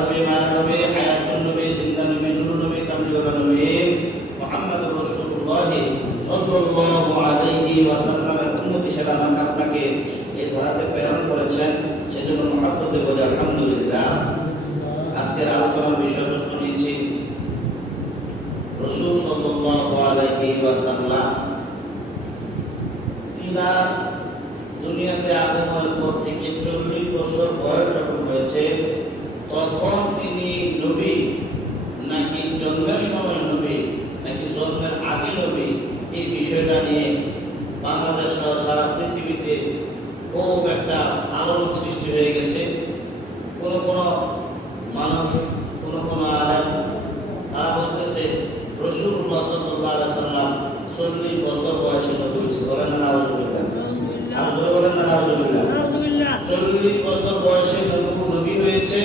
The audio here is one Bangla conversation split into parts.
নবী মায়ার নবী হায়াতুন নবী জিন্দা নবী নূর নবী কামলিওয়ালা নবী মুহাম্মদুর রাসূলুল্লাহ সাল্লাল্লাহু আলাইহি ওয়াসাল্লামের উম্মত হিসেবে আমাকে আপনাকে এই ধরাতে প্রেরণ করেছেন, সেজন্য মহব্বতে বলে আলহামদুলিল্লাহ। আজকের আলোচনার বিষয়বস্তু নিয়েছি রাসূল সাল্লাল্লাহু আলাইহি ওয়াসাল্লাম তিনার দুনিয়াতে আগমনের পর থেকে 40 বছর বয়স যখন হয়েছে তখন তিনি নবী নাকি জন্মের সময় নবী নাকি জন্মের আগে নবী, এই বিষয়টা নিয়ে বাংলাদেশ সহ সারা পৃথিবীতে খুব একটা আলোড়ন সৃষ্টি হয়ে গেছে। কোনো মানুষ কোনো আলেম তারা বলতেছে রাসূলুল্লাহ সাল্লাল্লাহু আলাইহি ওয়াসাল্লাম 40 বছর বয়সে নবী বলেন না, আলহামদুলিল্লাহ। 40 বছর বয়সে নবী হয়েছে।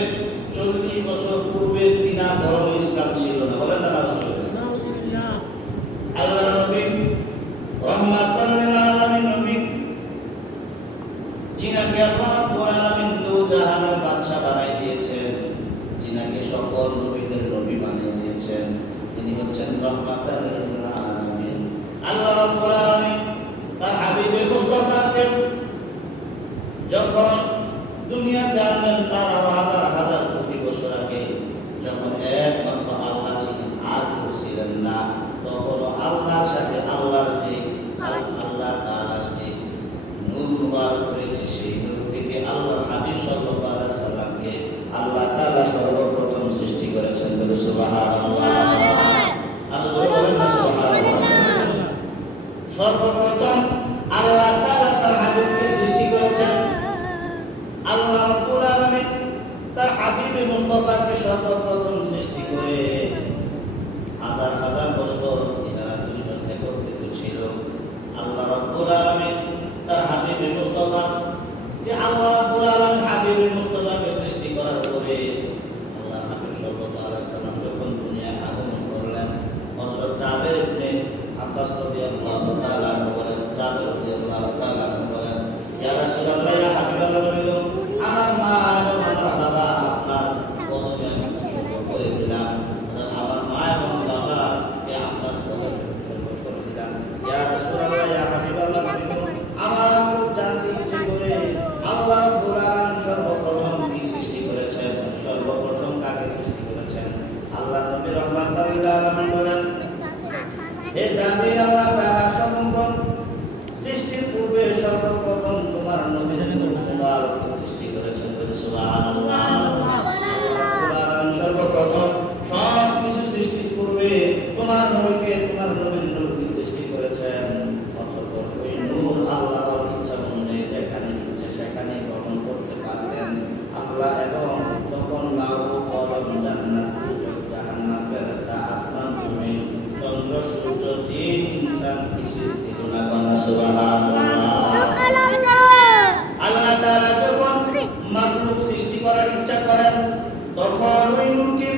40 বছর পূর্বে তিনার ধর্ম ইসলাম ছিল না, বলেন না, আলহামদুলিল্লাহ। আল্লাহর নবী রহমাতুল লিল আলামিন নবী, যিনাকে আল্লাহ রাব্বুল আলামিন দু জাহানের বাদশা বানাই দিয়েছেন, যিনাকে সকল নবীদের নবী বানিয়ে দিয়েছেন, তিনি হচ্ছেন রহমাতুল লিল আলামিন। আল্লাহ রাব্বুল আলামিন তার হাবিবে মুস্তাফাকে যখন দুনিয়াতে আনলেন তার হাজার হাজার কোটি বছর আগে, যখন একমাত্র আল্লাহ ছিলেন আর ছিলেন না, তখন আল্লাহর সাথে আল্লাহর যে আল্লাহ তাআলার যে নূর মুবারক রয়েছে, সেই নূর থেকে আল্লাহর হাবিব সাল্লাল্লাহু আলাইহি সাল্লামকে আল্লাহ তাআলা সর্বপ্রথম সৃষ্টি করেছেন। বলে সুবহানাল্লাহ। সর্বপ্রথম আল্লাহ তাআলা তার হাবিবকে সৃষ্টি করেছেন। আল্লাহ রাব্বুল আলামিন তার হাবিবে মুস্তাফাকে সর্বপ্রথম সৃষ্টি করে হাজার হাজার বছর এরা দুইজন একত্রিত ছিল। আল্লাহ রাব্বুল আলামিন তার হাবিবে মুস্তাফা যে আল্লাহ রাব্বুল আলামিন হাবিবে মুস্তাফাকে সৃষ্টি করার পরে আল্লাহ হাবিব সাল্লাল্লাহু আলাইহি সাল্লাম যখন দুনিয়ায় আগমন করলেন, হযরত জাবের ইবনে আব্বাস রাদিয়াল্লাহু তাআলা বলেন, জাবের রাদিয়াল্লাহু তাআলা বলেন, ইয়া রাসূলুল্লাহ, ইয়া হাবিবাল্লাহ, আমার মা এবং আমার বাবা আপনার কদমে আমি উৎসর্গ করে দিলাম, আমার মা এবং বাবাকে আপনার কদমে উৎসর্গ করে দিলাম। ইয়া রাসূলুল্লাহ, ইয়া হাবিবাল্লাহ, আমার খুব জানতে ইচ্ছে করে আল্লাহ রাব্বুল আলামিন সর্বপ্রথম কি সৃষ্টি করেছেন, সর্বপ্রথম কাকে সৃষ্টি করেছেন? আল্লাহ নবী রহমাতুল লিল আলামিন বলেন, হে জাবির, আল্লাহ তাআলা সমগ্র সৃষ্টির পূর্বে সর্বপ্রথম তোমার নবী মুবারক সৃষ্টি করেছেন। সুবহানাল্লাহ। সর্বপ্রথম সব কিছু সৃষ্টির পূর্বে তোমার নবীকে, তোমার নবীর নূরকে সৃষ্টি করেছেন। অতঃপর ওই নূর আল্লাহর ইচ্ছা অনুযায়ী যেখানে ইচ্ছে সেখানে গ্রহণ করতে পারতেন আল্লাহ। এবং তখন লাউ কলম জান্নাত জাহান্নাম ফেরেশতা আসমান জমিন চন্দ্র সূর্য জিন ইনসান কিছু ছিল না। সুবহানাল্লাহ। আল্লাহ তাআলা যখন মাখলুক সৃষ্টি করার ইচ্ছা করেন তখন ওই নূরকে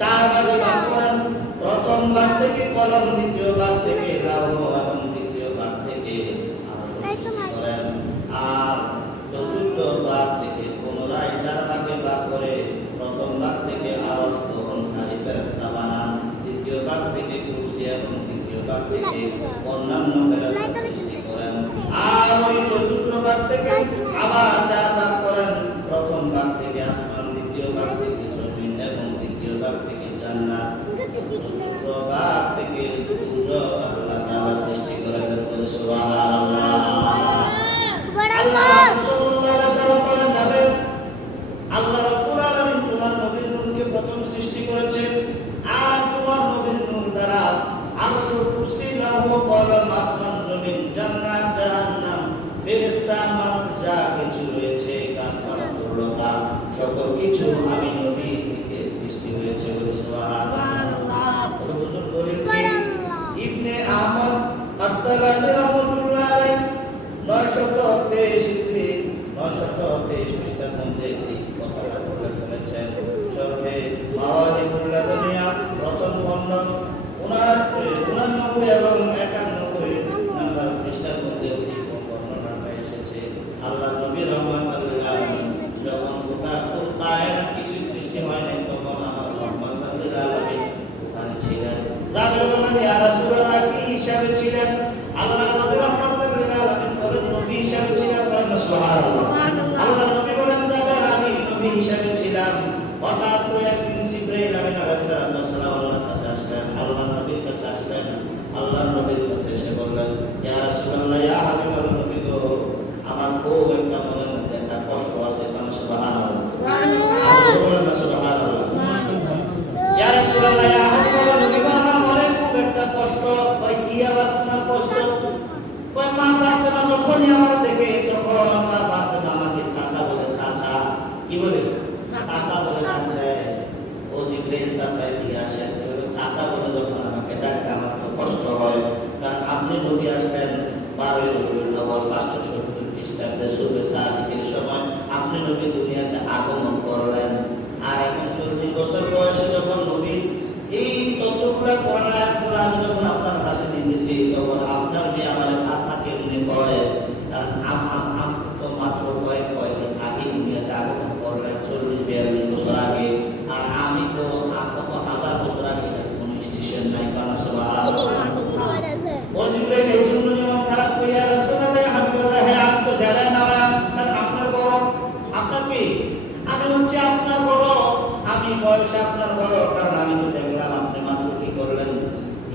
চার ভাগে ভাগ করেন। প্রথম ভাগ থেকে কলম, দ্বিতীয় ভাগ থেকে লৌহ এবং তৃতীয় ভাগ থেকে আরশ সৃষ্টি করেন। আর চতুর্থ ভাগ থেকে পুনরায় চার ভাগে ভাগ করে প্রথম ভাগ থেকে আরশ গ্রহণকারী ফেরেশতা বানান, দ্বিতীয় ভাগ থেকে কুরসি এবং তৃতীয় ভাগ থেকে অন্যান্য ফেরেশতা সৃষ্টি করেন। আর ওই চতুর্থ ভাগ থেকে আবার চার ভাগ করেন। প্রথম ভাগ থেকে আসমান, দ্বিতীয় ভাগ থেকে জমিন এবং তৃতীয় ভাগ থেকে জান্নাত, চতুর্থ ভাগ থেকে সূর্য আল্লাহ তাআলা সৃষ্টি করেন। সুবহানাল্লাহ। আল্লাহ রাব্বুল আলামিন তোমার নবীর নূরকে প্রথম সৃষ্টি করেছেন। আর তোমার নবীর নূর দ্বারা আরশ, কুরসি, লৌহ, কলম, আসমান, জমিন, জান্নাত, জাহান্নাম, ফেরেশতা, মানুষ যা কিছু রয়েছে, গাছপালা, তরুলতা, সকল কিছু আমি নবী থেকে সৃষ্টি হয়েছে। সুবহানাল্লাহ। হুজুর বলেন ইবনে আহমদ আস্তালানি রাহমাতুল্লাহ আলাইহি 923 পৃষ্ঠার মধ্যে এই কথাটা উল্লেখ করেছেন। শরহে মাওয়াহিবুল লাদুনিয়া প্রথম খণ্ড 89 এবং 91 নাম্বার পৃষ্ঠার মধ্যে এই বর্ণনাটা এসেছে। আল্লাহ নবী রহমাতুল লিল আলামিন যখন গোটা কায়নাত কিছু সৃষ্টি হয় নাই নবী হিসাবে ছিলাম। হঠাৎ করে একদিন জিবরাইল আমিন আলাইহিস সালাম আল্লাহর কাছে আসলেন, আল্লাহর নবীর কাছে আসলেন। আল্লাহর নবীর কাছে এসে বললেন, ইয়া রাসূলুল্লাহ, ইয়া হাবিবাল্লাহ নবী গো, আমার খুব একটা মনের মধ্যে একটা কষ্ট আছে। মানে সুবহানাল্লাহ, সুবহানাল্লাহ। ইয়া রাসূলুল্লাহ, ইয়া হাবিবাল্লাহ নবী গো, আমার মনে খুব একটা কষ্ট। কই কি আবার তোমার কষ্ট? কই মা ফাতেমা যখনই আমার দেখে তখন মা ফাতেমা আমাকে চাচা বলে। চাচা কি বলে? চাচা বলে ডাকে। ও জিবরাইল চাচা এদিকে আসেন, চাচা বলে যখন আমাকে ডাকে আমার তো কষ্ট হয়। কারণ আপনি নবী আসবেন 12 রবিউল আউয়াল 570 খ্রিস্টাব্দে সুবে সাদিকের সময় আপনি নবী দুনিয়াতে আগমন করলেন। আর এখন 40 বছর বয়সে যখন নবী এই ততগুলা কোরআন আমি যখন আপনার কাছে দিয়েছি তখন আপনার যে আমার চাচাকে উনি কয়, কারণ আম তো মাত্র কয়েকদিন আগে দুনিয়াতে আগমন করলেন, 40-42 বছর আগে। আর আমি তো কত হাজার বছর আগে কোনো স্টেশন নাই। কারণ জিবরাইল এই জন্য নিয়ম খারাপ কইয়া রাসূলুল্লাহ হাবিবাল্লাহ, হে আপনি তো জেলায় না, কারণ আপনার বড়। আপনার কি? আমি হচ্ছে আপনার বড়, আমি বয়সে আপনার বড়। কারণ আমি তো দেখলাম আপনি মাত্র কি করলেন,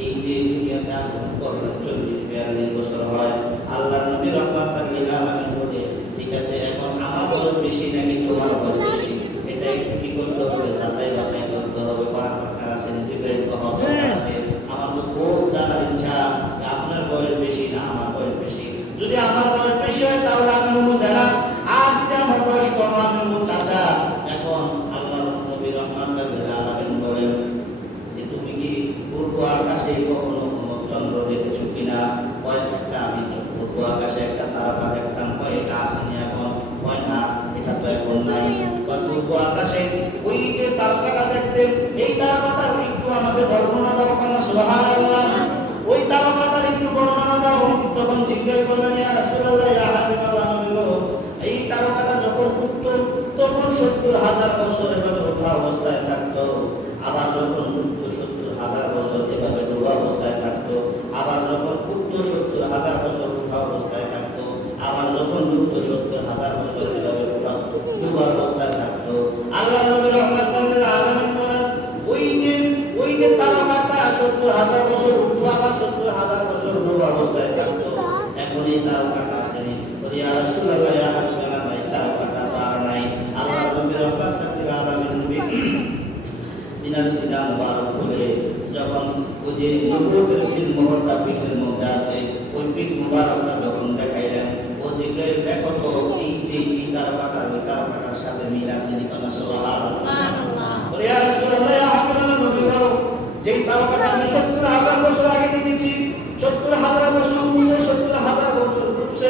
এই যে দুনিয়াতে আগমন করলেন 40-42 বছর হয়। আল্লাহ নবী রাহমাতুল লিল আলামিন বলে, ঠিক আছে এখন আমার বয়স বেশি নাকি তোমার বয়স বেশি, এটা একটু কি করতে হবে, যাচাই বাছাই করতে হবে। পরামর্শ আছে, জিবরাইল কথা আছে। আমার তো খুব জানার ইচ্ছা আপনার বয়স বেশি না আমার বয়স বেশি। যদি আমার বয়স বেশি হয় তাহলে আমি হবো জেলা, আর যদি আমার বয়স কম আমি হবো চাচা। এখন আল্লাহ নবী রাহমাতুল লিল আলামিন বলেন যে তুমি কি পূর্ব আকাশে কখনো চন্দ্র দেখেছো কিনা? কয় একটা আমি পূর্ব আকাশে একটা তারকা দেখতাম। কয় এটা আসেনি এখন? কয় না, এটা তো এখন নাই। কয় পূর্ব আকাশে ওই যে তারকাটা দেখতে, এই তারকাটা একটু আমাকে বর্ণনা দাও। কেন সুবহানাল্লাহ, ওই তারকাটার একটু বর্ণনা দাও। তখন জিজ্ঞাসা করলেন, ইয়া রাসূলুল্লাহ, ইয়া হাবিবাল্লাহ নবী গো, এই তারকাটা যখন উঠতো তখন 70,000 বছর এভাবে ওঠা অবস্থায় থাকতো, আবার যখন উঠতো 70,000 বছর এভাবে ডুবা অবস্থায় থাকতো, আবার যখন উঠতো 70,000 বছর উঠা অবস্থায় থাকতো, আবার যখন উঠতো 70,000 বছর এভাবে ডুবা অবস্থায় থাকতো। আল্লাহ নবী রাহমাতুল লিল আলামিন বলেন, ওই যে তারকাটা 70,000 বছর উঠতো, আবার 70,000 বছর ডুবা অবস্থায় থাকতো, এখন এই তারকাটা আসেনি। ইয়া রাসূলুল্লাহ, ইয়া হাবিবাল্লাহ, এই তারকাটা আর নাই। আল্লাহ নবী রাহমাতুল লিল আলামিন নবী দিনার সিনা মুবারক বলে যখন ওই যে নবুয়তের সিন মোহরটা পিঠের মধ্যে আসে, ওই পিঠ মুবারকটা যখন দেখাইলেন, ও জিবরাইল দেখো তো এই যে এই তারকাটার সাথে মিল আছে নি? কানা সুবহানাল্লাহ। বলে ইয়া রাসূলুল্লাহ, ইয়া হাবিবাল্লাহ নবী গো, যেই তারকাটা আমি 70,000 বছর আগে দেখেছি, 70,000 বছর উঠছে, 70,000 বছর উঠছে,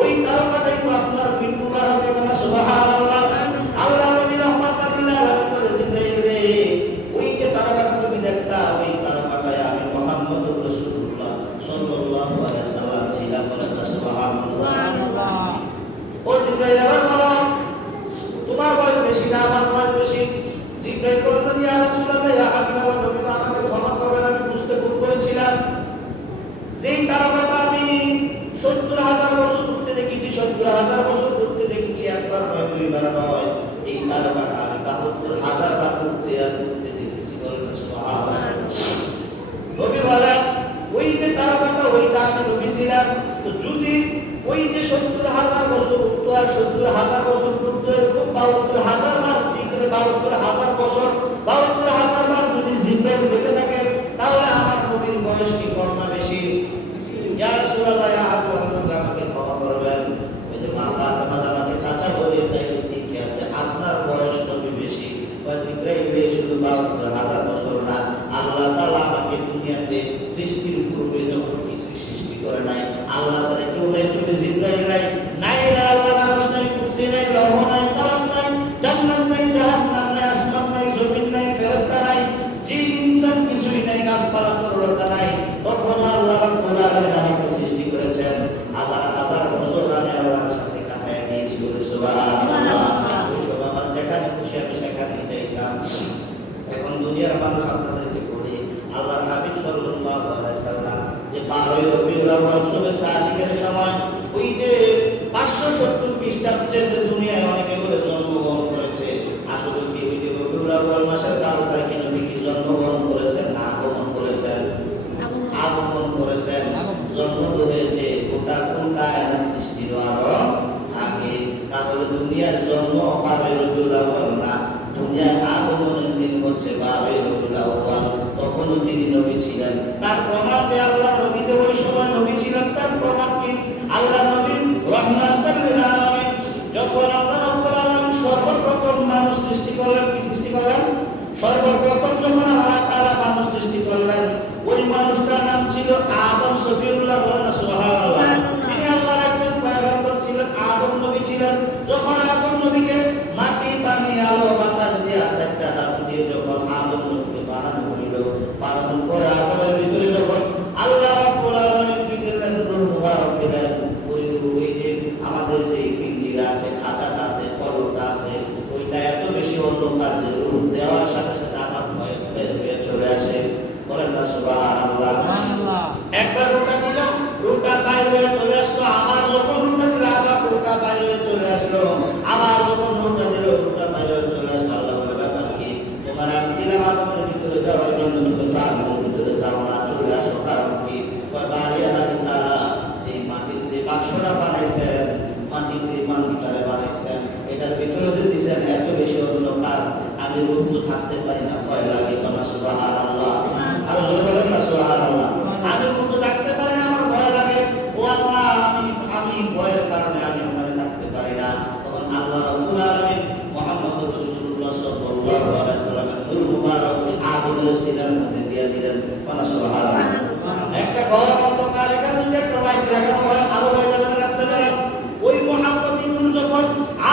ওই তারকাটাই তো আপনার পিঠ মুবারকে। কানা সুবহানাল্লাহ। আল্লাহ নবী রাহমাতুল লিল আলামিন বলে, জিবরাইল রে, ওই যে তারকাটা তুমি দেখতা, ওই তারকাটাই আমি মুহাম্মদুর রাসূলুল্লাহ সাল্লাল্লাহু আলাইহি ওয়াসাল্লাম ছিলাম। সুবহানাল্লাহ। ও জিবরাইল, আবার বলো তোমার বয়স বেশি না আমার বয়স বেশি? জিবরাইল বললেন, ইয়া রাসূলুল্লাহ, ইয়া হাবিবাল্লাহ নবী, আমাকে ক্ষমা করবেন, আমি বুঝতে ভুল করেছিলাম। যেই তারকাটা আমি 70,000 বছর ঘুরতে দেখেছি, 70,000 বছর ঘুরতে দেখেছি, একবার নয় দুইবার নয়, এই তারকাটা আমি 72,000 বার ঘুরতে দেখেছি। বলেন সুবহানাল্লাহ। নবী বলেন, ওই যে তারকাটা ওইটা আমি নবী ছিলাম। তো যদি ওই যে 70,000 বছর উঠতো আর 70,000 বছর ঘুরতো, এরকম 72,000 বার, ঠিক করে 72,000 বছর, 72,000 বার যদি জিবরাইল দেখে থাকে, তাহলে আমার নবীর বয়স কি কম না বেশি? ইয়া রাসূলুল্লাহ, ইয়া হাবিবাল্লাহ, আমাকে ক্ষমা করবেন। ওই যে মা ফাতেমা আমাকে চাচা বলে, তাই ঠিক আছে, আপনার বয়স নবী বেশি। জিবরাইল শুধু 72,000 বছর না, আল্লাহ তাআলা আমাকে দুনিয়াতে সৃষ্টির পূর্বে যখন কিছু সৃষ্টি করে নাই, আল্লাহ ছাড়া কেউ নাই, তুমি জিবরাইল নাই, নাই আল্লাহ, আরশ নাই, কুরসি নাই, লৌহ নাই, কলম নাই, জান্নাত নাই, জাহান্নাম নাই, আসমান নাই, জমিন নাই, ফেরেশতা নাই, জিন ইনসান কিছুই নাই, গাছপালা তরুলতা নাই, তখন আল্লাহ রাব্বুল আলামিন আমাকে সৃষ্টি করেছেন। হাজার হাজার বছর আমি আল্লাহর সাথে কাটায় দিয়েছি। বলে সুবহানাল্লাহ। ওই সব আমার যেখানে খুশি আমি সেখানেই যাইতাম। এখন দুনিয়ার মানুষ আপনাদেরকে বলি, আল্লাহর হাবিব সাল্লাল্লাহু আলাইহি সাল্লাম যে 12 রবিউল আউয়াল সুবে সাদিকের সময় ওই যে 570 খ্রিস্টাব্দে যে দুনিয়ায় অনেকে বলে জন্মগ্রহণ করেছে, সৃষ্টি করলেন, কি সৃষ্টি করলেন? সর্বপ্রথম যখন আল্লাহ তাআলা মানুষ সৃষ্টি করলেন, ওই মানুষটার নাম ছিল আদম সফিউল্লাহ, বলেন না সুবহানাল্লাহ। তিনি আল্লাহর একজন পয়গম্বর ছিলেন, আদম নবী ছিলেন। যখন আদম নবীকে মাটি, পানি, আলো, বাতাস দিয়ে একটা দাম দিয়ে যখন আদম নবীকে বানানো হইল, বানানোর পরে আদমের ভিতরে যখন আল্লাহ রাব্বুল আলামিন কি দিলেন? রূহ মুবারক দিলেন। ওই যে আমাদের যে পিঞ্জিরা আছে, খাঁচাটা আছে, কলটা আছে, ওইটা এত বেশি অন্ধকার যে রূহ দেওয়ার সাথে সাথে আদম বের হয়ে চলে আসে, বলেন না সুবহানাল্লাহ। একবার রূহটা দিল, রূহটা বাইরে হয়ে চলে আসলো, আবার যখন রূহটা দিল আবার রূহটা বাইরে হয়ে চলে আসলো, আবার যখন রূহটা দিল রূহটা বাইরে হয়ে চলে আসলো। আল্লাহ বলে, ব্যাপার কি? তোমার আমি দিলাম আদমের ভিতরে যাওয়ার জন্য, তুমি আদমের ভিতরে যাও না, চলে আসো। কারণ কি? যে মাটির যে বাক্সটা বানাইছেন, মাটির যে মানুষটারে বানাইছেন, এটার ভিতরে যে দিচ্ছেন এত বেশি অন্ধকার, আমি রূহ তো থাকতে পারি না, ভয় লাগে। তোমার সুবহানাল্লাহ, আরো জোরে বলেন না সুবহানাল্লাহ। আমি রূহ থাকতে পারি না, আমার ভয় লাগে। ও আল্লাহ, আমি ভয়ের কারণে আমি ওখানে থাকতে পারি না। তখন আল্লাহ রাব্বুল আলামিন মুহাম্মদুর রাসূলুল্লাহ সাল্লাল্লাহু আলাইহি ওয়াসাল্লামের নূর মুবারক আদমের সিনার মধ্যে দিয়ে দিলেন। সুবহানাল্লাহ। একটা ঘর অন্ধকার, এখানে যদি একটা লাইট লাগানো হয় আলো হয়ে যাবে না রাত্রেবেলা। ওই মুহাম্মদী নূর যখন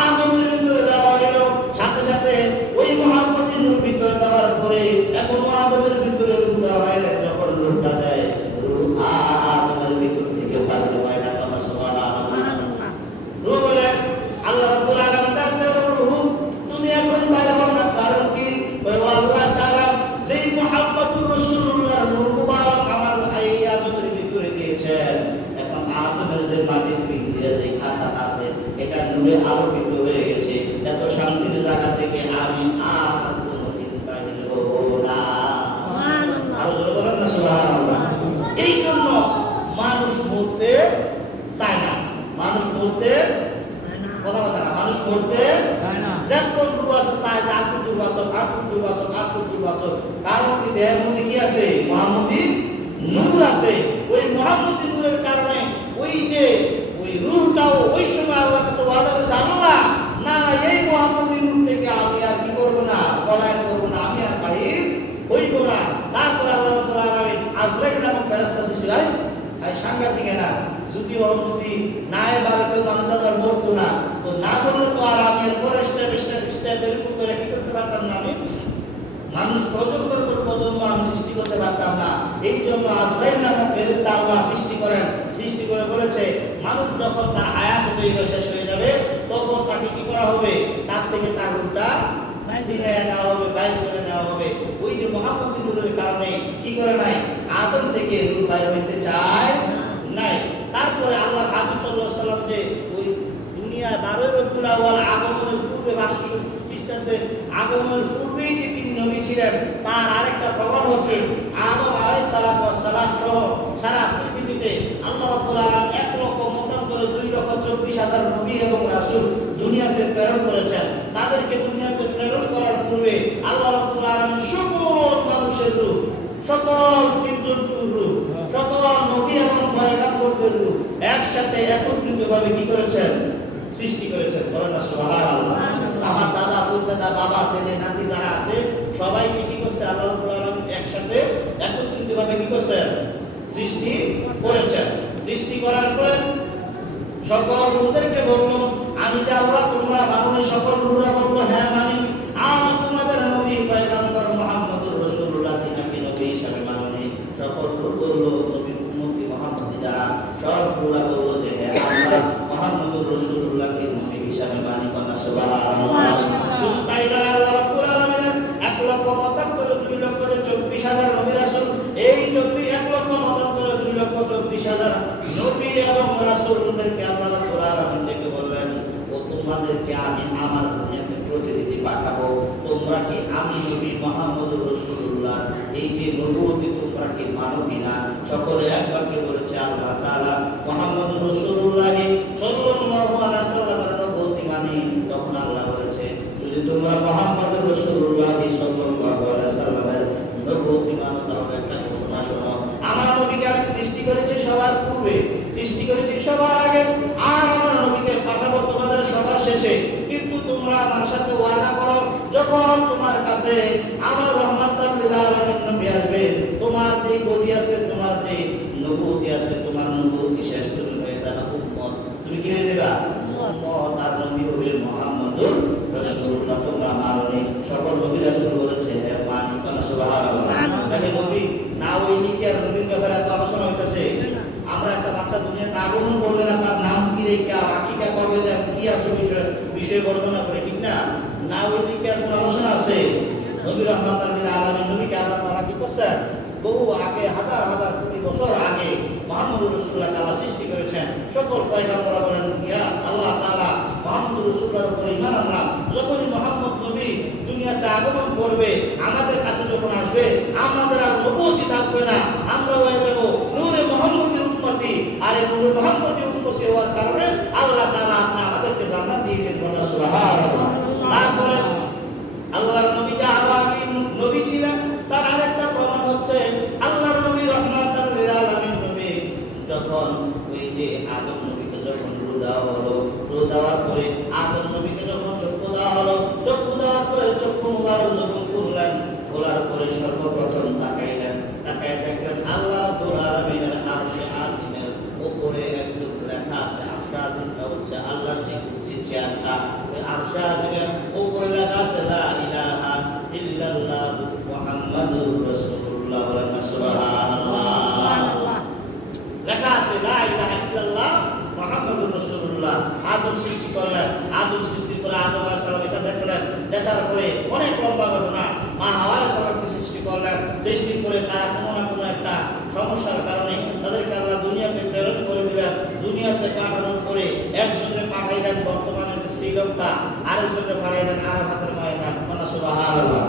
আদমের ভিতরে দেওয়া হলো, সাথে সাথে ওই মুহাম্মদী নূর ভিতরে দেওয়ার পরে এখন আদমের ভিতরে রূহ দেওয়া হয় না। যখন রূহটা দেয়, রূহ আদমের ভিতর থেকে বাইরে হয় না। সুবহানাল্লাহ। রূহ বলে আল্লাহ রাব্বুল আলামিন ডাকতে, রূহ তুমি এখন বাইরে হও না। কারণ কি? ওই আল্লাহ তাআলা সেই মুহাম্মদুর রাসূলুল্লাহর নূর মুবারক আমার এই আদমের ভিতরে দিয়েছেন। এখন আদমের যে মাটির ভিতরে যে খাঁচা আছে, এটা নূরে আলোকিত হয়ে গেছে। এত শান্তির জায়গা থেকে আমি আর কোনোদিন বাইরে হব না। সুবহানাল্লাহ। আরো জোরে বলেন না সুবহানাল্লাহ। এই জন্য মানুষ মরতে চায় না, মানুষ মরতে কথা বলে না, মানুষ মরতে চায় না। যখন রূহ আছে চায় যে আকুল দুর্বাসক, আকুল দুর্বাসক, আকুল দুর্বাসক। কারণ কি? দেহের মধ্যে কি আছে? মুহাম্মদী নূর আছে। ওই মুহাম্মদী নূরের কারণে ওই যে ওই রূহটাও ওই সময় আল্লাহর কাছে ওয়াদা করেছে, আল্লাহ না, এই মুহাম্মদী নূর থেকে আমি আর কি করব না, পলায়ন করব না, আমি আর বাহির হইব না। তারপর আল্লাহ রাব্বুল আলামিন আজরাইল নামক ফেরেশতা সৃষ্টি করেন। তাই সাংঘাতিক না, যদি না এবার কেউ বান্দাদার মরতো না, তো না করলে তো আর আমি এরপরে স্টেপ এরকম করে কি করতে পারতাম না, আমি মানুষ প্রজন্মের পর প্রজন্ম আমি সৃষ্টি করতে পারতাম না। এই জন্য আজরাইল নামক ফেরেশতা আল্লাহ সৃষ্টি করেন। সৃষ্টি করে বলেছে, মানুষ যখন তার হায়াত শেষ হয়ে যাবে, তখন তাকে কি করা হবে? তার থেকে তার রূহটা ছিনিয়ে নেওয়া হবে, বাইর করে নেওয়া হবে। ওই যে মুহাম্মদী নূরের কারণে কি করে নাই? আদম থেকে রূহ বাইর হইতে চায় নাই। তারপরে আল্লাহ হাবিব সাল্লাল্লাহু আলাইহি ওয়াসাল্লাম যে ওই দুনিয়ায় 12 রবিউল আউয়াল আগমনের পূর্বে 560 খ্রিস্টাব্দে আগমনের পূর্বেই যে তিনি নবী ছিলেন, তার আরেকটা প্রমাণ হচ্ছে আদম আলাইহিস সালাম সহ সারা পৃথিবীতে আল্লাহ রাব্বুল আলামিন 1 লক্ষ মতান্তরে 2,24,000 নবী এবং রাসূল দুনিয়াতে প্রেরণ করেছেন। তাদেরকে দুনিয়াতে প্রেরণ করার পূর্বে আল্লাহ রাব্বুল আলামিন সকল মানুষের রূহ, সকল জীবজন্তুর রূহ, সকল নবী এবং পয়গম্বরদের রূহ একসাথে একত্রিতভাবে কি করেছেন? সৃষ্টি করেছেন। বলেন না সুবহানাল্লাহ। আমার দাদা, ফুলদাদা, বাবা, ছেলে, নাতি যারা আছে সবাইকে কি করছে? আল্লাহ রাব্বুল আলামিন একসাথে একত্রিতভাবে কি করছেন? সৃষ্টি করেছেন। সৃষ্টি করার পরে সকল রূহদেরকে বললো, আমি যে আল্লাহ, তোমরা মানো? সকল রূহরা বললো, হ্যাঁ মানি। আর তোমাদের নবী পয়গম্বর মুহাম্মদুর রাসূলুল্লাহ তিনাকে নবী হিসেবে মানোনি? সকল রূহ বললো, নবী উম্মতি মুহাম্মদী যারা সব রূহরা বললো যে হ্যাঁ, আমরা মুহাম্মদুর রাসূলুল্লাহকে নবী হিসেবে মানি। সুবহানাল্লাহ। শুধু তাই নয়, আল্লাহ রাব্বুল আলামিনের 1 লক্ষ মতান্তরে 2,24,000 নবী রাসূল, এই 1 লক্ষ মতান্তরে 2,24,000 নবী এবং রাসূলদেরকে আল্লাহ রাব্বুল আলামিন ডেকে বললেন, ও তোমাদেরকে আমি আমার দুনিয়াতে প্রতিনিধি পাঠাবো। তোমরা কি আমি নবী মুহাম্মদুর রাসূলুল্লাহ এই যে নবুয়তি তোমরা কি মানো কিনা? সকলে এক বাক্যে বলেছে আল্লাহ তাআলা মুহাম্মদুর রাসূলুল্লাহ সাল্লাল্লাহু আলাইহি ওয়াসাল্লামের নবুয়তি মানি। তখন আল্লাহ বলেছে, যদি তোমরা মুহাম্মদুর রাসূলুল্লাহ সাল্লাল্লাহু আলাইহি ওয়াসাল্লামের নবুয়তি মানো, তাহলে একটা ঘোষণা শোনো। আমার নবীকে আমি সৃষ্টি করেছি সবার পূর্বে, সৃষ্টি করেছি সবার আগে, আর আমার নবীকে পাঠাবো তোমাদের সবার শেষে। কিন্তু তোমরা আমার সাথে ওয়াদা করো, যখন তোমার কাছে আমার রহমাতুল লিল আলামিন নবী আসবে, তোমার যে গদি আছে, তোমার যে নবুয়তি আছে, তোমার নবুয়তি শেষ করে হয়ে যাবে উম্মত। তুমি কি হয়ে যাবে? উম্মত। আর নবী হবে মুহাম্মদুর রাসূলুল্লাহ। তোমরা মাননি। সকল নবী রাসূল বলেছে হ্যাঁ মানি। সুবহানাল্লাহ। তাহলে নবী না হইলে কি আর নবীর ব্যাপারে এত আলোচনা হইতেছে? আমরা একটা বাচ্চা দুনিয়াতে আগমন করলে না, তার নাম কি রেখা, আকিকা কবে দেন, কি আছে বিষয় বর্ণনা করে, ঠিক না? না হইলে কি আর কোনো আলোচনা আছে? নবী রাহমাতুল লিল আলামিন নবীকে আল্লাহ তাআলা কি করছেন? বহু আগে, হাজার হাজার কোটি বছর আগে মুহাম্মদুর রাসূলুল্লাহ আল্লাহ সৃষ্টি করেছেন। সকল পয়গম্বররা বলেন ইয়া আল্লাহ তাআলা মুহাম্মদুর রাসূলুল্লাহর উপর ঈমান আনলাম। যখনই মুহাম্মদ নবী দুনিয়াতে আগমন করবে, আমাদের কাছে যখন আসবে, আমাদের আর নবুয়তি থাকবে না, আমরা হয়ে যাব নূরে মুহাম্মদের উম্মতি। আর এই নূরে মুহাম্মদের উম্মতি হওয়ার কারণে আল্লাহ তাআলা আমাদেরকে জান্নাত দিয়ে দেন। সুবহানাল্লাহ। তারপরে আল্লাহর নবী যে আরো আগে নবী ছিলেন, তার আরেকটা প্রমাণ হচ্ছে আল্লাহর নবী রাহমাতুল লিল আলামিন নবী যখন ওই যে আদম নবীকে যখন রূহ দেওয়া হলো, রূহ দেওয়ার পরে আদম নবীকে যখন চক্ষু দেওয়া হলো, চক্ষু দেওয়ার পরে চক্ষু মুবারক যখন খুললেন, খোলার পরে সর্বপ্রথম তাকাইলেন, তাকায় দেখলেন আল্লাহ রাব্বুল আলামিনের আরশে আজিমের উপরে একটু লেখা আছে। আরশে আজিমটা হচ্ছে আল্লাহর যে কুরসি চেয়ারটা, ওই আরশে আজিমের উপরে লেখা আছে লা ইলাহা ইল্লাল্লাহ মুহাম্মাদুর রাসূলুল্লাহ। সুবহানাল্লাহ। লেখা আছে লা ইলাহা ইল্লাল্লাহ মুহাম্মাদুর রাসূলুল্লাহ। আদম সৃষ্টি করলেন, আদম সৃষ্টির পরে আদম আলাইহিস সালাম এটা দেখলেন, দেখার পরে অনেক লম্বা ঘটনা। মা হাওয়া আলাইহিস সালামকে সৃষ্টি করলেন, সৃষ্টির পরে তারা কোনো না কোনো একটা সমস্যার কারণে তাদেরকে আল্লাহ দুনিয়াতে প্রেরণ করে দিলেন। দুনিয়াতে পাঠানোর পরে একজনকে পাঠাইলেন বর্তমানে যে শ্রীলঙ্কা, আরেকজনকে পাঠাইলেন আরাফাতের ময়দান। সুবহানাল্লাহ।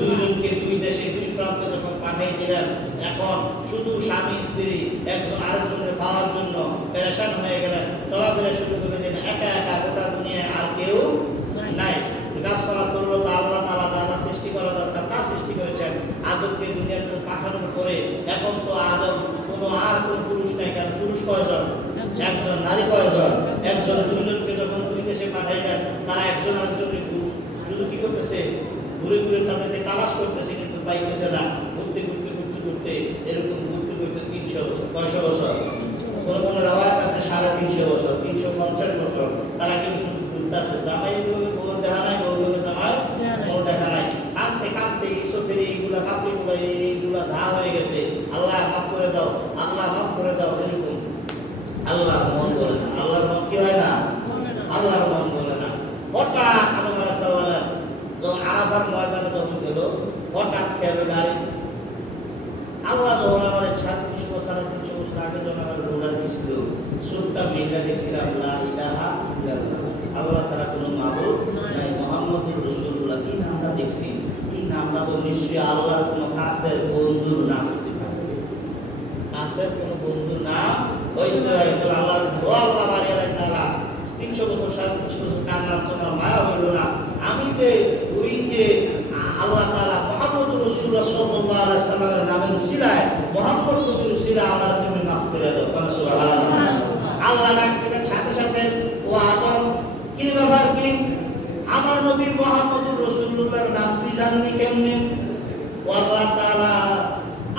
দুইজনকে দুই দেশে দুই প্রান্তে যখন পাঠিয়ে দিলেন, এখন শুধু স্বামী স্ত্রী একজন আরেকজনকে পাওয়ার জন্য পেরেশান হয়ে গেলেন, চলাফেরা শুরু করে দিলেন। একা একা গোটা দুনিয়ায় আর কেউ নাই। গাছপালা করলো তো আল্লাহ তাআলা যা সৃষ্টি করা দরকার তা সৃষ্টি করেছেন। আদমকে দুনিয়াতে পাঠানোর পরে এখন তো আদম আর কোন পুরুষ নাই। কারণ পুরুষ কয়জন? একজন। নারী কয়জন? একজন। দুইজনকে যখন দুই দেশে পাঠাইলেন, তারা একজন আরেকজনকে শুধু কি করতেছে? ঘুরে ঘুরে তাদেরকে তালাশ করতেছে, কিন্তু পাইতেছে না। ঘুরতে ঘুরতে ঘুরতে ঘুরতে এরকম ঘুরতে ঘুরতে 300 বছর। কয়শো বছর? কোনো কোনো রাওয়ায়াত আছে 350 বছর, 350 বছর তারা কিন্তু ঘুরতেছে। জামাই এগুলোকে বউ দেখা নাই, বউগুলোকে জামাই বউ দেখা নাই। কাঁদতে কাঁদতে ঈশ্বরের এইগুলা কাপড়গুলো এইগুলা ধা হয়ে গেছে। আল্লাহ মাফ করে দাও, আল্লাহ মাফ করে দাও, এরকম আল্লাহ মন বলে না। আল্লাহর মন কি হয় না? আল্লাহর মন বলে না। হঠাৎ আদম আলাইহিস সালাম যখন আরাফার ময়দানে যখন গেল, হঠাৎ খেয়ালে গাড়ি আল্লাহ যখন আমার 350 বছর 300 বছর আগে যখন আমার রোডা দিয়েছিল, সুরটা মেয়েটা দেখছিলাম লা ইলাহা ইল্লাল্লাহ, আল্লাহ ছাড়া কোনো মাবুদ নাই, মুহাম্মদুর রাসূলুল্লাহ। কি নামটা দেখছি, এই নামটা তো নিশ্চয়ই আল্লাহর কোনো কাছের বন্ধুর নাম হতে পারে। কাছের কোনো বন্ধুর নাম হইতে পারে। আল্লাহর ও আল্লাহ বাড়িয়ে তাআলা 300 বছর 350 বছর কান্নার তোমার মায়া হইল না? আমি যে ওই যে আল্লাহ তাআলা মুহাম্মদুর রাসূলুল্লাহ সাল্লাল্লাহু আলাইহি সাল্লামের নামের উসিলায় মুহাম্মদ নবীর উসিলায় আমার তুমি মাফ করে দাও। সুবহানাল্লাহ। আল্লাহ ডাকতে সাথে সাথে ও আদম কি ব্যাপার কি? আমার নবী মুহাম্মদুর রাসূলুল্লাহর নাম তুই জানলি কেমনে? ও আল্লাহ তাআলা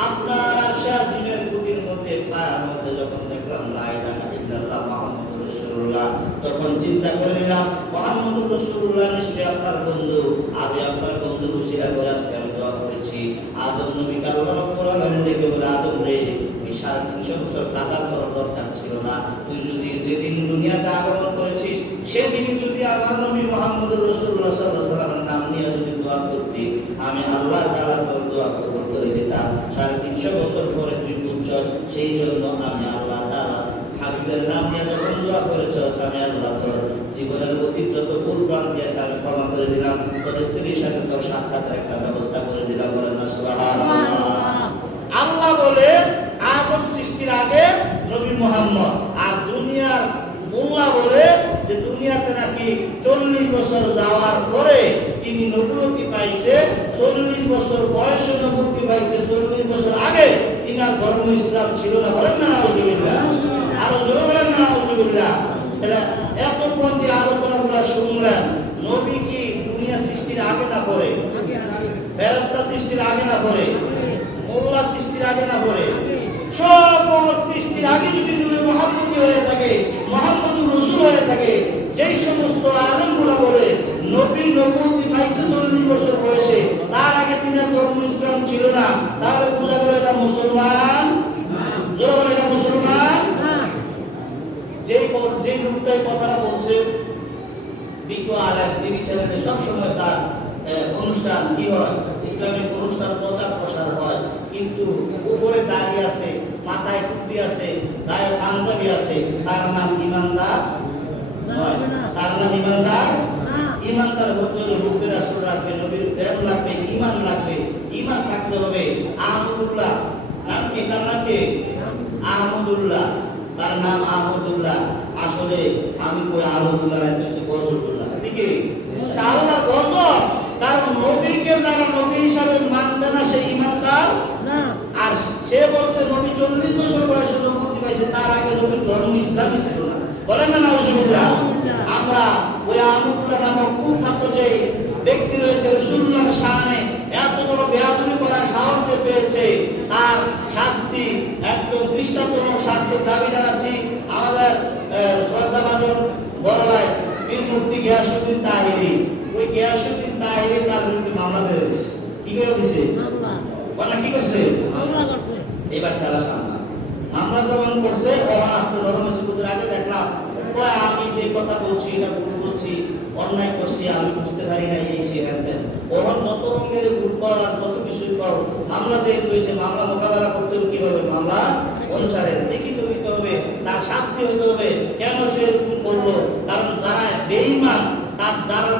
আপনার শাজিমের কুটির মধ্যে পায়ের মধ্যে যখন দেখলাম লা ইলাহা ইল্লাল্লাহ মুহাম্মদুর রাসূলুল্লাহ, তখন চিন্তা করে নিলাম মুহাম্মদুর রাসূলুল্লাহ নিশ্চয়ই আপনার বন্ধু। আমি আপনার বন্ধু উসিলা করে আজকে আমি দোয়া করেছি। আদম নবীকে আল্লাহ রাব্বুল আলামিন ডেকে বলে, আদম রে, 350 বছর কাজা করার দরকার ছিল না। তুই যদি যেদিন দুনিয়াতে আগমন করেছিস সেদিনই যদি আমার নবী মুহাম্মদুর রাসূলুল্লাহ সাল্লাল্লাহু আলাইহি ওয়াসাল্লামের নাম নিয়ে যদি দোয়া করতি, আমি আল্লাহ তাআলা তোর দোয়া কবুল করে দিতাম। 350 বছর পরে তুই বুঝছস, সেই জন্য আমি আল্লাহ তাআলা হাবিবের নাম নিয়ে যখন দোয়া করেছস, আমি আল্লাহ তোর জীবনের অতীত যত ভুল ভ্রান্তি আছে আমি ক্ষমা করে দিলাম। তোর স্ত্রীর সাথে তোর সাক্ষাতের একটা ব্যবস্থা করে দিলাম। বলেন না সুবহানাল্লাহ। আল্লাহ বলে আদম সৃষ্টির আগে নবী মুহাম্মদ, আর দুনিয়ার মোল্লা বলে যে দুনিয়াতে নাকি 40 বছর যাওয়ার পরে তিনি নবুয়তি পাইছে। 40 বছর বয়সে নবুয়তি পাইছে। 40 বছর আগে ইনার ধর্ম ইসলাম ছিল না। বলেন না নাউজুবিল্লাহ। আরো জোরে বলেন না নাউজুবিল্লাহ। এত পঞ্চি আলোচনাগুলো শুনলেন, নবী কি দুনিয়া সৃষ্টি সৃষ্টির আগে না পরে? ফেরেশতা সৃষ্টির আগে না পরে? মোল্লা সৃষ্টির আগে না পরে? সকল সৃষ্টির আগে যদি নবী মুহাম্মদী হয়ে থাকে, মুহাম্মদুর রাসূল হয়ে থাকে, যেই সমস্ত আলেমগুলো বলে নবী নবুয়তি পাইছে 40 বছর বয়সে, তার আগে তিনি ধর্ম ইসলাম ছিল না, তাহলে বোঝা গেল এটা মুসলমান না। জোরে বলে এটা মুসলমান না। যেই লোকটাই কথাটা বলছে বিজ্ঞ আলেম, তিনি ছেলেদের সবসময় তার অনুষ্ঠান কি হয়, ইসলামিক অনুষ্ঠান প্রচার প্রসার হয়, কিন্তু উপরে দাড়ি আছে, মাথায় টুপি আছে, গায়ে পাঞ্জাবি আছে, তার নাম ইমানদার নয়। তার নাম ইমানদার না। ইমানদার হতে হলে রূপে রাসূল রাখবে, নবীর প্রেম লাগবে, ঈমান লাগবে। ঈমান থাকতে হবে। আহমদুল্লাহ নাম কি? তার নাম কি? আহমদুল্লাহ। তার নাম আহমদুল্লাহ। আসলে আমি কই আহমদুল্লাহ রাখতেছি গজবুল্লাহ, ঠিক কি? আল্লাহ গজব, কারণ নবীকে যারা নবী হিসাবে মানবে না সে ইমানদার না। আর সে বলছে নবী 40 বছর বয়সে নবুয়তি পাইছে, তার আগে নবীর ধর্ম ইসলামই ছিল না। বলেন না নাউজুবিল্লাহ। আমরা ওই আহমদুল্লাহ নামক কুখ্যাত যে ব্যক্তি রয়েছে রাসূলুল্লাহর শানে এত বড় বেয়াদবি করার সাহস পেয়েছে, তার শাস্তি একদম দৃষ্টান্তমূলক শাস্তির দাবি জানাচ্ছি। আমাদের শ্রদ্ধাভাজন বড় ভাই পীর মুফতি গিয়াসউদ্দিন তাহিরি, ওই গিয়াসউদ্দিন তাহিরি তার বিরুদ্ধে মামলা বেরিয়েছে। কি করে দিছে? মামলা কি করছে? মামলা করছে। এবার তারা সামনে মামলা গ্রহণ করছে। ওরা আস্তে ধর্ম শিক্ষকদের আগে দেখলাম আমি যে কথা বলছি এটা ভুল বলছি, অন্যায় করছি, আমি বুঝতে পারি না, এই সে হ্যাঁ। ওরা যত রঙের ভুল কর আর যত কিছু কর, মামলা যে হয়েছে মামলা মোকাবেলা করতে হবে কিভাবে? মামলা অনুসারে লিখিত হইতে হবে, তার শাস্তি হইতে হবে। কেন সে এরকম করলো? কারণ যারা বেঈমান,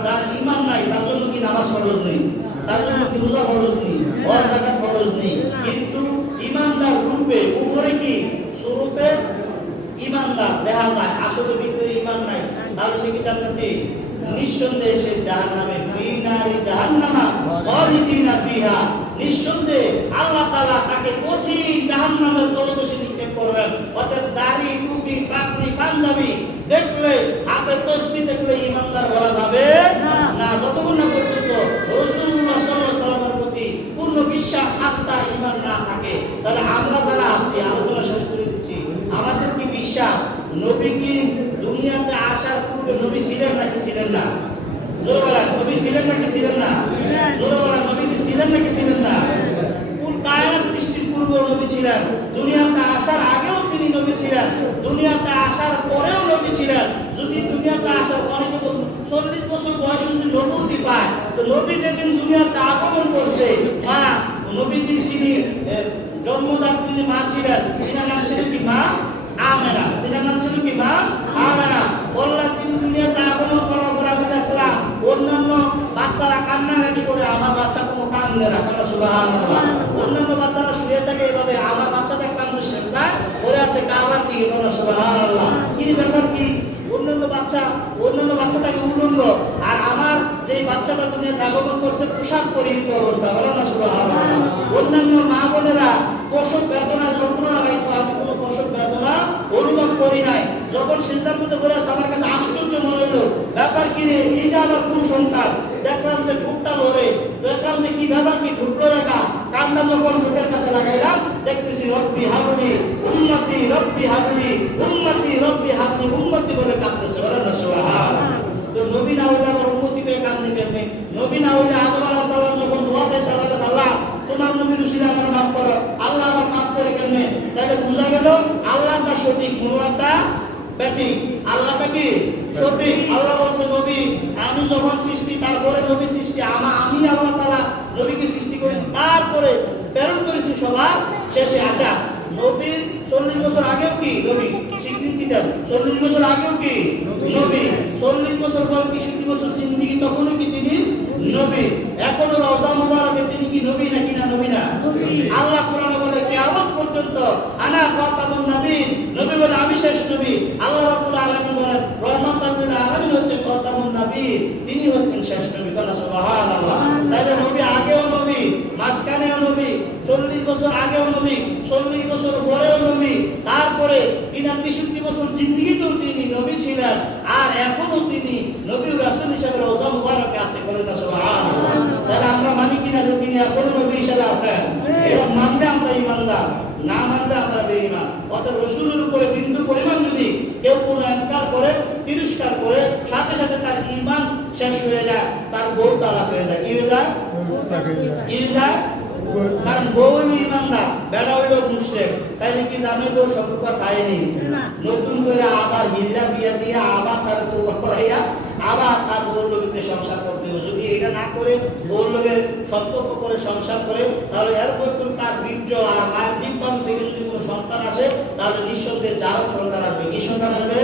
যার ঈমান নাই, তার জন্য কি নামাজ ফরজ নেই? তার জন্য কি রোজা ফরজ নেই? হজ যাকাত ফরজ নেই। কিন্তু ঈমানদার রূপে উপরে কি শুরুতে ঈমানদার দেখা যায়, আসলে ভিতরে ঈমান নাই, তাহলে সে কি জান্নাতি? নিঃসন্দেহে সে জাহান্নামে, ফি নারি জাহান্নামা খালিদিনা ফিহা। নিঃসন্দেহে আল্লাহ তাআলা তাকে কঠিন জাহান্নামের তলদেশে নিক্ষেপ করবেন। অতএব দাড়ি, টুপি, পাগড়ি, পাঞ্জাবি দেখলে, হাতে তাসবিহ দেখলে ঈমানদার বলা যাবে না, যতক্ষণ না পর্যন্ত রাসূলুল্লাহ সাল্লাল্লাহু আলাইহি ওয়াসাল্লামের প্রতি পূর্ণ বিশ্বাস, আস্থা, ঈমান না থাকে। তাহলে আমরা যারা আছি, আলোচনা শেষ করে দিচ্ছি, আমাদের কি বিশ্বাস নবী কি দুনিয়াতে আসার পূর্বে নবী ছিলেন নাকি ছিলেন না? জোরে বলেন, নবী ছিলেন নাকি ছিলেন না? জোরে বলেন, নবী কি ছিলেন নাকি ছিলেন না? কুল কায়নাত সৃষ্টির পূর্বে নবী ছিলেন, দুনিয়াতে আসার আগেও তিনি নবী ছিলেন, দুনিয়াতে আসার পরেও নবী ছিলেন। যদি দুনিয়াতে আসার অনেকে 40 বছর বয়সে যদি নবুয়তি পায়, তো নবী যেদিন দুনিয়াতে আগমন করছে, নবীজি যিনি জন্মদাত্রী মা ছিলেন, তিনার নাম ছিল কি? মা আমেনা। তিনার নাম ছিল কি? মা আমেনা। বললেন তিনি দুনিয়াতে আগমন করার পর আমি দেখলাম অন্যান্য বাচ্চারা কান্নাকাটি করে, আমার বাচ্চা কোনো কান্দে না। সুবহানাল্লাহ। অন্যান্য বাচ্চারা শুয়ে থাকে এভাবে, আমার বাচ্চাটা কান্দে সেজদায় পড়ে আছে কাবার দিকে। সুবহানাল্লাহ। কি ব্যাপার কি? অন্যান্য বাচ্চাটাকে উলঙ্গ, আর আমার যে বাচ্চাটা দুনিয়াতে আগমন করছে পোশাক পরিহিত অবস্থা। বলেন না সুবহানাল্লাহ। অন্যান্য মা বোনেরা প্রসব বেদনা যন্ত্রণা পাইতো, আমি কোনো প্রসব বেদনা অনুভব করি নাই। যখন সিজদার মধ্যে পড়ে আছে, আমার কাছে আশ্চর্য মনে হলো, ব্যাপার কি রে, এইটা আমার কোন সন্তান? দেখলাম যে ঠোঁটটা ভরে, দেখলাম যে কি ব্যাপার কি, ঠোঁটলো রেখা, কান্না যখন ঠোঁটের কাছে লাগাইলাম, দেখতেছি রব্বি হাবলি উম্মতি, রব্বি হাবলি উম্মতি, রব্বি হাবলি উম্মতি বলে কাঁদতেছে। বলেন না সুবহানাল্লাহ। তো নবী না হইলে আমার উম্মতি করে কান্দে কেমনে? নবী না হইলে আদম আলাইহিস সালাম যখন দোয়া চাইছে আল্লাহ, তোমার নবীর উসিলা আমার মাফ করো, আল্লাহ আমার মাফ করে কেমনে? তাহলে বোঝা গেল আল্লাহটা সঠিক, মুরাদটা ব্যাঠিক। আল্লাহটা কি সঠিক? আল্লাহ বলছে নবী আমি যখন সৃষ্টি, তারপরে নবী সৃষ্টি, আমি আল্লাহ তাআলা নবীকে সৃষ্টি করেছি, তারপরে প্রেরণ করেছি সবার শেষে। আচ্ছা, নবীর 40 বছর আগেও কি নবী স্বীকৃতি দেন? 40 বছর আগেও কি নবী? 40 বছর পর 63 বছর জিন্দেগি, তখনও কি তিনি নবী? এখনো রওজা মুবারকে তিনি কি নবী নাকি না নবী না? আল্লাহ কোরআনে বলে কিয়ামত পর্যন্ত আনা খাতামুন নবীন, নবী বলে আমি শেষ নবী। আল্লাহ রাব্বুল আলামিন বলেন রহমাতুল লিল আলামিন হচ্ছে খাতামুন নবীন, তিনি হচ্ছেন শেষ নবী। বলা সুবহানাল্লাহ। তাইলে নবী আগেও নবী, মাঝখানেও নবী, 40 বছর আগেও নবী, 40 বছর পরেও নবী, তারপরে তিনি 63 বছর জিন্দেগিতেও তিনি নবী ছিলেন, আর এখনো তিনি নবী রাসূল হিসেবে রওজা মুবারকে আছে। বলেন না সুবহানাল্লাহ। আছেন, এবং মানলে আমরা ইমানদার, না মানলে আমরা বেঈমান। অর্থাৎ রাসূলের উপরে বিন্দু পরিমাণ যদি কেউ কোনো ইনকার করে, তিরস্কার করে, সাথে সাথে তার ঈমান শেষ হয়ে যায়, তার বউ তালাক হয়ে যায়। কি হয়ে যায়? কি হয়ে যায়? কারণ বউ হইল ইমানদার, বেড়া হইল মুশরিক। তাইলে কি জানে বউ সম্পর্ক খায়নি, নতুন করে আবার হিল্লা বিয়া দিয়ে আবার তার তওবা করাইয়া আবার তার বউর লোকে সংসার করতে হবে। যদি এটা না করে বউর লোকে সম্পর্ক করে সংসার করে, তাহলে এরপর তো তার বীর্য আর মায়ের জীবন থেকে যদি কোনো সন্তান আসে, তাহলে নিঃসন্দেহে যার সন্তান আসবে। কি সন্তান আসবে?